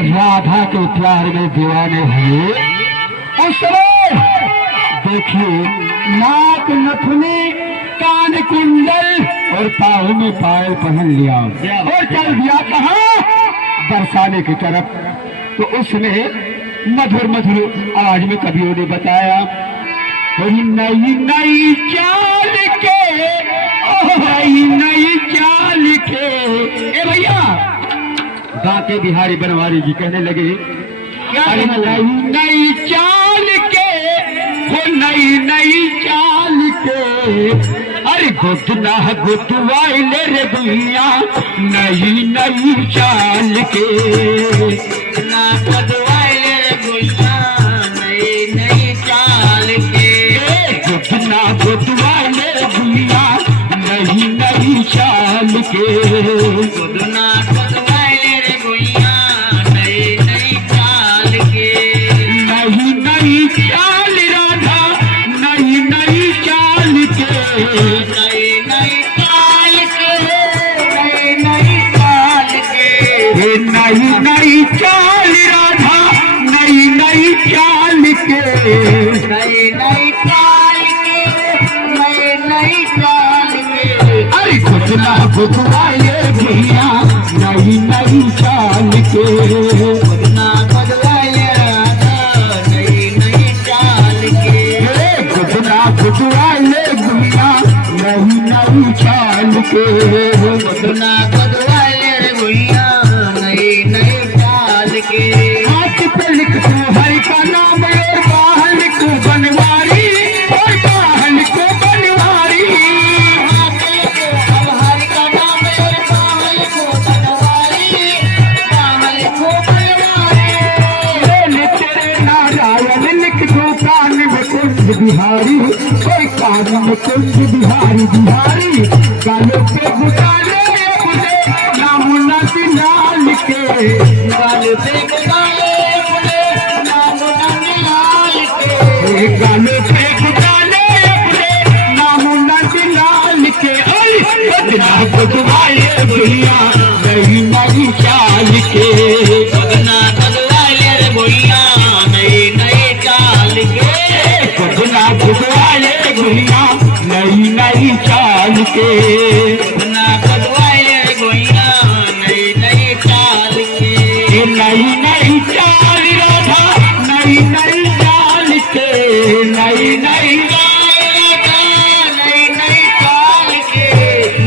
राधा के प्यार में दीवाने हुए उस समय देखिए नाक नथुनी कान कुंडल और पाँव में पायल पहन लिया और चल दिया कहाँ बरसाने की तरफ। तो उसने मधुर मधुर आवाज में कवियों ने बताया नई नई चाल के नई चाल के। ए भैया गाते बिहारी बनवारी जी कहने लगे अरे नई नई चाल के वो नई नई चाल के अरे गुदना गुदवाइले रे दुनिया नई नई चाल के ना गुदवाइले रे दुनिया नई नई चाल के गुदना गुदवाइले रे दुनिया नई नई चाल के गुदना गुदवाइले रे दुनिया नई नई चाल के नई नई चाल राधा नई नई चाल के नई नई चाल के नई नई चाल के नई नई चाल राधा नई नई चाल के नई नई चाल के नई नई चाल के अरे खुदना खुदवाए भैया नई नई चाल के खुदना खुदवाए नई नई चाल के खुदना खुदवाए भैया नई नई चाल के खुदना खुदवाए भैया नई नई चाल के हाथ पे लिख तू हरि का नाम और बाहर लिख बनवारी और बाहर लिख बनवारी हाथ लिख हरि का नाम और बाहर लिख बनवारी बाहर लिख बनवारी तेरे नारायण लिख दो कान में कुंज बिहारी कोई कान में कुंज बिहारी बिहारी गालों पे गुजारे मुझे नामुना लाल के गालों पे गुजारे मुझे नामुना लाल के गालों पे गुजारे मुझे नामुना लाल के बदना बदवाए भैया नई नई चाल के बदना बदवाए रे भैया नई नई चाल के बदना बदवाए भैया नई नई चाल के बदना बदवाए रे भैया नई नई चाल के नई नई चाल राधा नई नई चाल के नई नई नई नई चाल के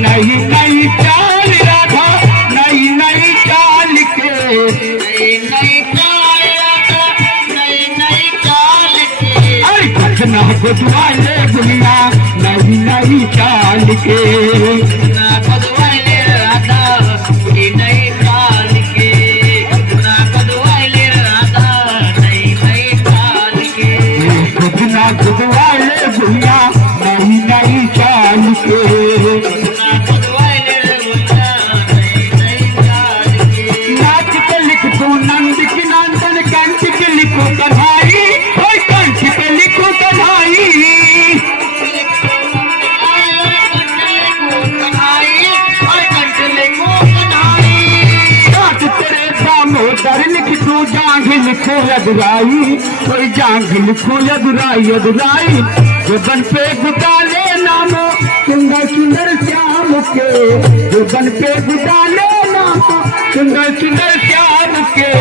नई नई चाल राधा नई नई चाल के नई नई चाल राधा नई नई चाल के अरे घटना बदवाए दुनिया नई नई चाल के घटना बदवाए राधा नई नई चाल के घटना बदवाए राधा नई नई चाल के घटना बदवाए दुनिया नई नई चाल के घटना बदवाए दुनिया नई नई चाल के नाच के लिख दो नंद की नंदन कंठ के लिखो कन्हाई और कंठ पे लिखो कन्हाई दामोदर लिख तू जांघ लिखो यदुराई कोई जांघ लिखो यदुराई यदुराई जुबन पे गुटाले नामो सुंदर सुंदर श्याम के जुबन पे गुटाले नामो सुंदर सुंदर श्याम के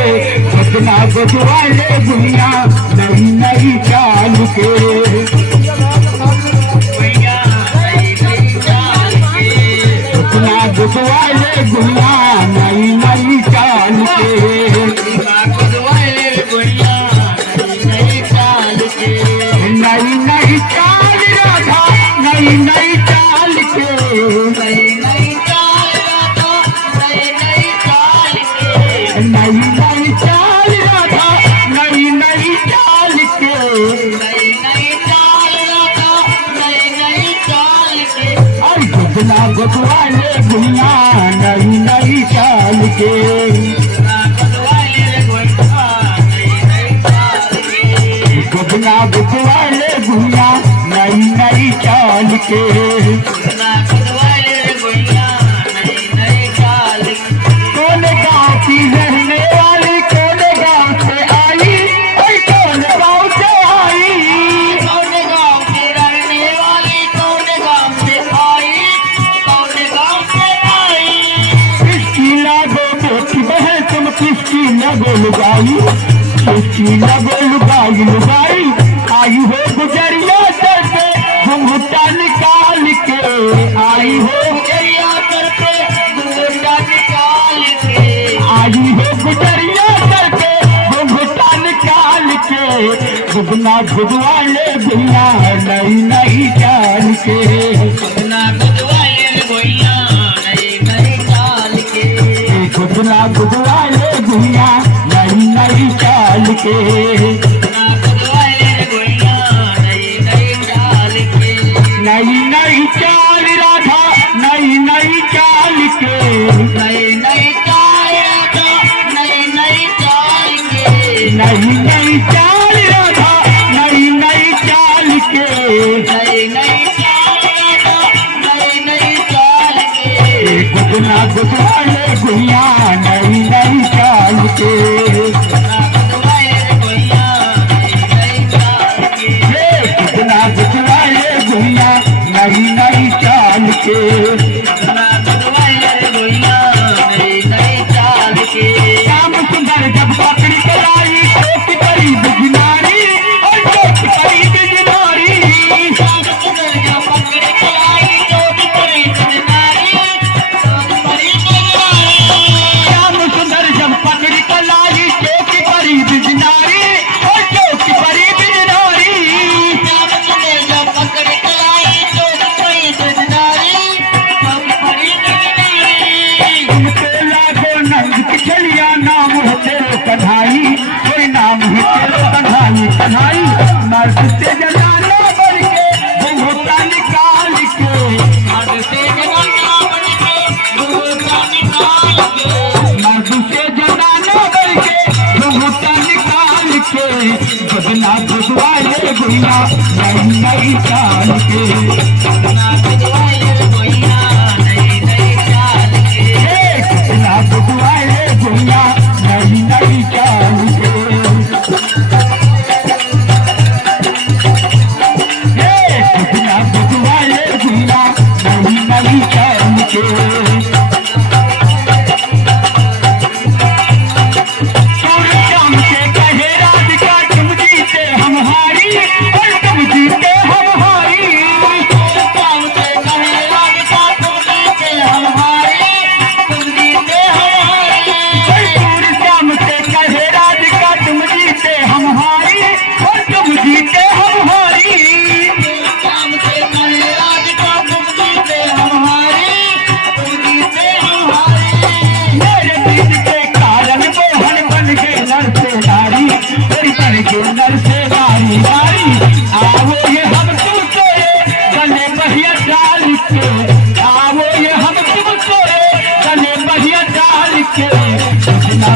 बदना बदवाए दुनिया नई नई चाल के बदना बदवाए दुनिया नई नई चाल के नई नई चाल राधा नई नई चाल के नई नई चाल राधा नई नई चाल के नई नई चाल राधा नई नई चाल के नई नई चाल राधा नई नई चाल के अरे गुदना गुदवाए दुनिया नई नई चाल के गुदना गुदवाए दुनिया नई नई चाल के कौन गाँव की रहने वाली को किसकी लगो लुगाई, किसकी लगो लुगाई लुगाई आई हो गुजरिया दर पे घुंघटा निकाल के, आई हो गुजरिया दर पे घुंघटा निकाल के, आई हो गुजरिया दर पे घुंघटा निकाल के, गुगना गुदवाले भैया नई नई चाल के, गुगना गुदवाले भैया नई नई चाल के, गुगना गुदवाले भैया नई नई चाल के, गुगना गुदवाले भैया नई नई चाल के, नई नई चाल राधा नई नई चाल के, नई नई चाल राधा नई नई चाल के, नई नई चाल राधा नई नई चाल के, नई नई चाल राधा नई नई चाल के, गुगना गुदवाले भैया नई नई चाल के, गुगना गुदवाले भैया नई नई चाल के, गुगना गुदवाले भैया नई नई चाल के, गुगना गुदवाले भैया नई नई चाल के, श्याम सुंदर जब पकड़ी कलाई चौक करी बिजनारी और चौक करी बिजनारी, श्याम सुंदर जब पकड़ी कलाई चौक करी बिजनारी, चौक करी बिजनारी, श्याम सुंदर जब पकड़ी कलाई चौक करी बिजनारी और चौक करी बिजनारी, श्याम सुंदर जब पकड़ी कलाई चौक करी बिजनारी, चौक करी बिजनारी, तुमको लागो नंद की चलिया नाम है तेरे कन्हाई, कोई नाम है तेरे कन्हाई कन्हाई, मर्द से जनाना बन के घुंघटा निकाल के, मर्द से जनाना बन के घुंघटा निकाल के, मर्द से जनाना बन के घुंघटा निकाल के, गुगना गुदवाले भैया नई नई चाल के, गुगना गुदवाले भैया नई नई चाल के, गुगना गुदवाले भैया नई नई चाल के, गुगना गुदवाले भैया नई नई चाल के, सूर्यश्याम से कहे राधिका तुम जीते हम हारी और तुम जीते हम हारी, सूर्यश्याम से कहे राधिका तुम जीते हम हारी, तुम जीते हम हारी, सूर्यश्याम से कहे राधिका तुम जीते हम हारी और तुम जीते हम हारी, सूर्यश्याम से कहे राधिका तुम जीते हम हारी, तुम जीते हम हारी, मेरे दीद के कारण मोहन बन के नर से नारी, तेरी बन के नर से नारी नारी, आओ ये हम तुम सोए गले बढ़िया डाल के, आओ ये हम तुम सोए गले बढ़िया डाल के, गुगना